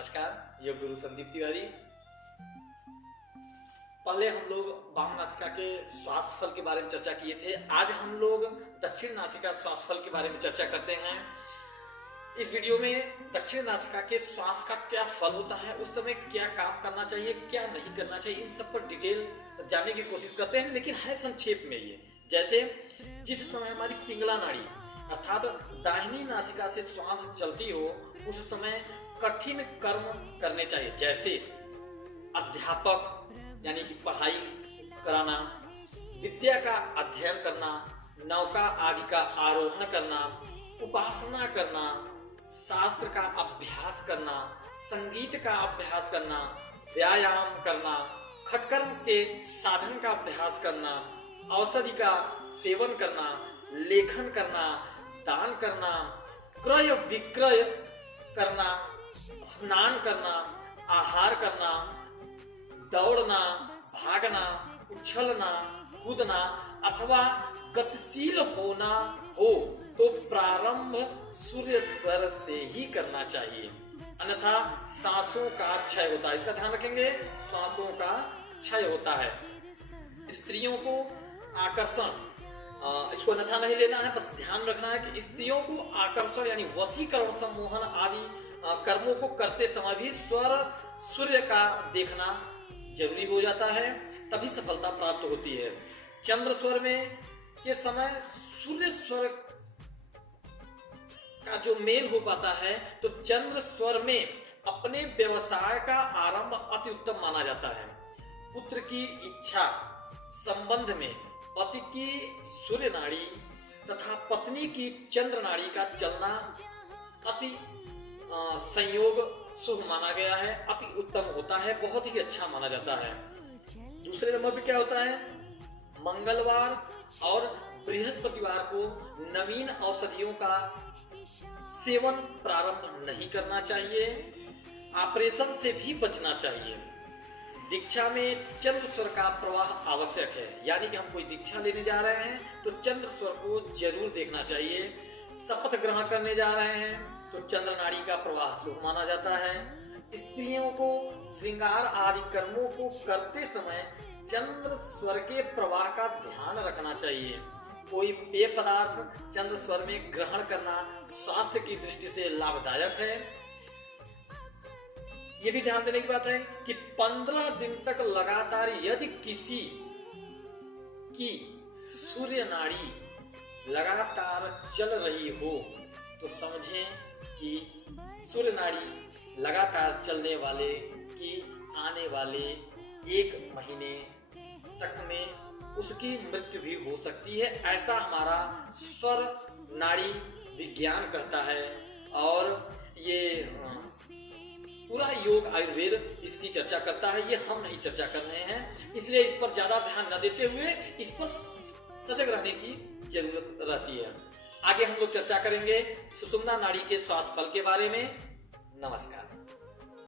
नमस्कार, योग गुरु संदीप तिवारी। पहले हम लोग वाम नासिका के श्वास फल के बारे में चर्चा किए थे। आज हम लोग दक्षिण नासिका श्वास फल के बारे में चर्चा करते हैं। इस वीडियो में दक्षिण नासिका के श्वास का क्या फल होता है, उस समय क्या काम करना चाहिए, क्या नहीं करना चाहिए, इन सब पर डिटेल जानने की कोशिश करते हैं, लेकिन है संक्षेप में ये। जैसे जिस समय हमारी पिंगला नाड़ी अर्थात दाहिनी नासिका से श्वास चलती हो, उस समय कठिन कर्म करने चाहिए, जैसे अध्यापक यानी कि पढ़ाई कराना, विद्या का अध्ययन करना, नौका आदि का आरोहण करना, उपासना करना, शास्त्र का अभ्यास करना, संगीत का अभ्यास करना, व्यायाम करना, खटकर्म के साधन का अभ्यास करना, औषधि का सेवन करना, लेखन करना, दान करना, क्रय विक्रय करना, स्नान करना, आहार करना, दौड़ना, भागना, उछलना, कूदना अथवा गतिशील होना हो तो प्रारंभ सूर्य स्वर से ही करना चाहिए, अन्यथा सांसों का क्षय होता है। इसका ध्यान रखेंगे, सांसों का क्षय होता है। स्त्रियों को आकर्षण, इसको अन्यथा नहीं लेना है, बस ध्यान रखना है कि स्त्रियों को आकर्षण यानी वशीकरण, सम्मोहन आदि कर्मों को करते समय भी सूर्य का देखना जरूरी हो जाता है, तभी सफलता प्राप्त होती है। चंद्र स्वर में के समय सूर्य स्वर का जो मेल हो पाता है, तो चंद्र स्वर में अपने व्यवसाय का आरंभ अति उत्तम माना जाता है। पुत्र की इच्छा संबंध में पति की सूर्य नाड़ी तथा पत्नी की चंद्र नाड़ी का चलना अति संयोग शुभ माना गया है, अति उत्तम होता है, बहुत ही अच्छा माना जाता है। दूसरे नंबर पे क्या होता है, मंगलवार और बृहस्पतिवार को नवीन औषधियों का सेवन प्रारंभ नहीं करना चाहिए, ऑपरेशन से भी बचना चाहिए। दीक्षा में चंद्र स्वर का प्रवाह आवश्यक है, यानी कि हम कोई दीक्षा लेने जा रहे हैं तो चंद्र स्वर को जरूर देखना चाहिए। शपथ ग्रहण करने जा रहे हैं तो चंद्र नाड़ी का प्रवाह शुभ माना जाता है। स्त्रियों को श्रृंगार आदि कर्मों को करते समय चंद्र स्वर के प्रवाह का ध्यान रखना चाहिए। कोई पेय पदार्थ चंद्र स्वर में ग्रहण करना स्वास्थ्य की दृष्टि से लाभदायक है। ये भी ध्यान देने की बात है कि 15 दिन तक लगातार यदि किसी की सूर्य नाड़ी लगातार चल रही हो तो समझें कि सूर्य नाड़ी लगातार चलने वाले की आने वाले 1 महीने तक में उसकी मृत्यु भी हो सकती है। ऐसा हमारा स्वर नाड़ी विज्ञान कहता है, और ये पूरा योग आयुर्वेद इसकी चर्चा करता है। ये हम नहीं चर्चा कर रहे हैं, इसलिए इस पर ज्यादा ध्यान न देते हुए इस पर सजग रहने की जरूरत रहती है। आगे हम लोग चर्चा करेंगे सुषुम्ना नाड़ी के श्वास फल के बारे में। नमस्कार।